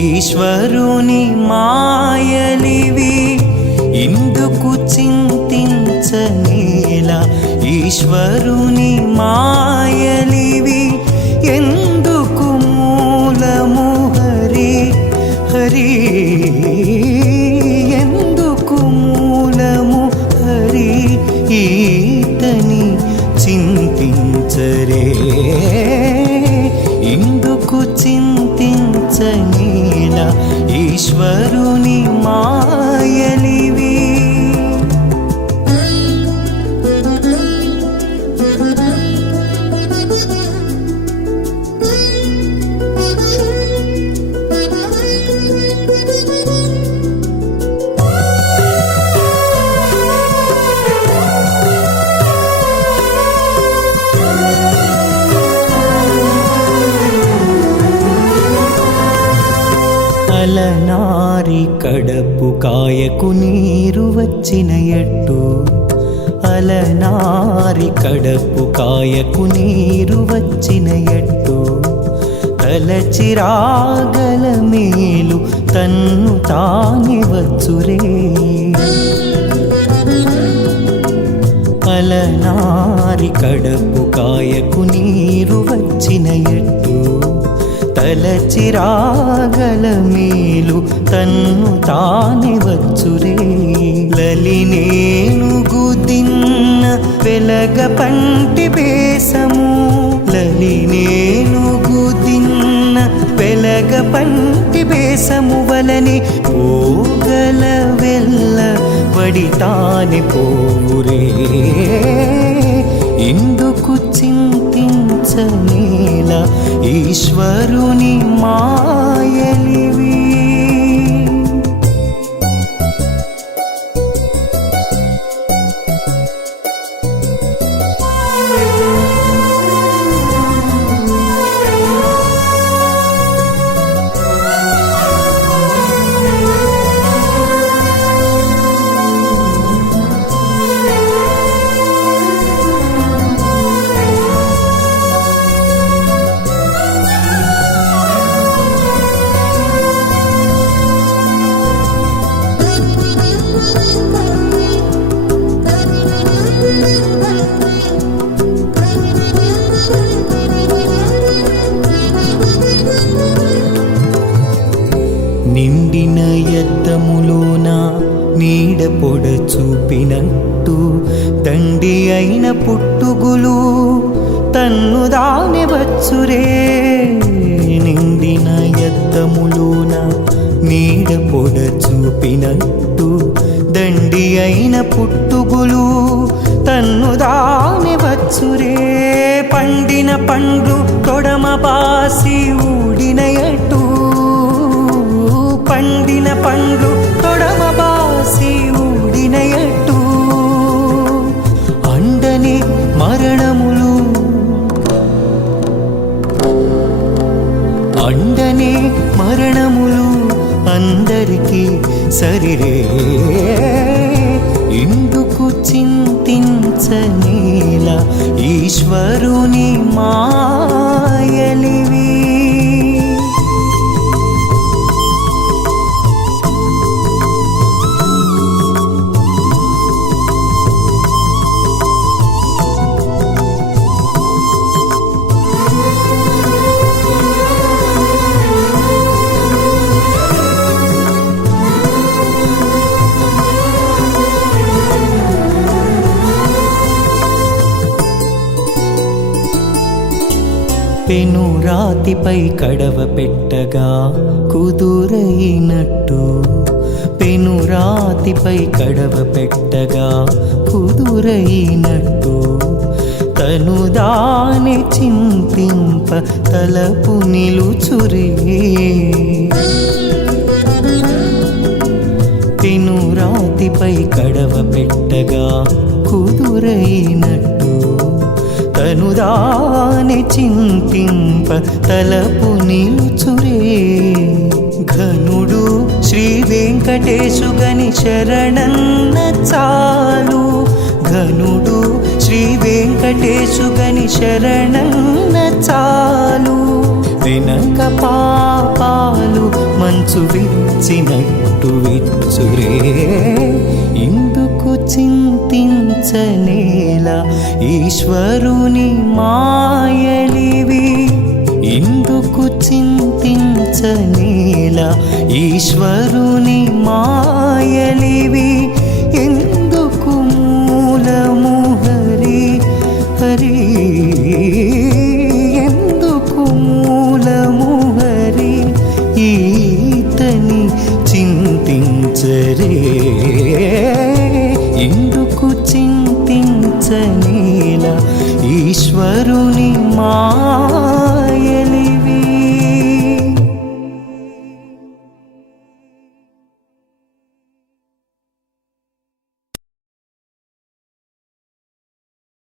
ఈశ్వరుని మాయలివి ఇందుకు చింతించనేలా ఈశ్వరుని మాయలివి ఎందుకు మూలము హరి హరి చింతించనీలా ఈశ్వరుని మాయలివి కడపు కాయకు నీరు వచ్చిన ఎట్టు? అలనారి కడపు కాయకు నీరు వచ్చిన ఎట్టు? తలచిరాగల మేలు తన్ను తానివ చిరాగల మేలు తన్ను తాని వచ్చురే. లలినేను గుదిన్న వెలగ పంటి బేసము లలినేను గుదిన్న వెలగ పంటి బేసము వలని పోగల వెళ్ళ వడి పోరే ఎందుకు ఇందుకు ఈశ్వరుని మాయలివి పొడ చూపినట్టు దండి అయిన పుట్టుగులు తన్ను దాని వచ్చురే. నిండిన ఎద్దములోన నీడ పొడ చూపినట్టు దండి అయిన పుట్టుగులు తన్ను దాని వచ్చురే. పండిన పండ్లు తొడమ బాసి ఊడిన పండిన పండ్లు అందరికీ ఎందుకు ఇందుకు చింతించనేలా ఈశ్వరుని మాయలివి పెను రాతిపై కడవ పెట్టగా కుదురైనట్టు. పెను రాతిపై కడవ పెట్టగా కుదురైనట్టు. తను దాని చింతింప తలపు నిలుచురే. చింతింప తలపు నిలుచురే ఘనుడు శ్రీ వెంకటేశు గని శరణన్న చాలు. ఘనుడు శ్రీ వెంకటేశు గని శరణన్న చాలు. వినక పాపాలు మంచు విచ్చినట్టు విచ్చురే. ఇందుకు చింతించనేలా ఈశ్వరుని మాయలివి. ఇందుకు చింతించనేల ఈశ్వరుని మాయలివి. ఎందుకు మూలము హరి హరి. ఎందుకు మూలము హరి ఈతని చింతించరే. ఎందుకు చింతించనేల ఈశ్వరుని మా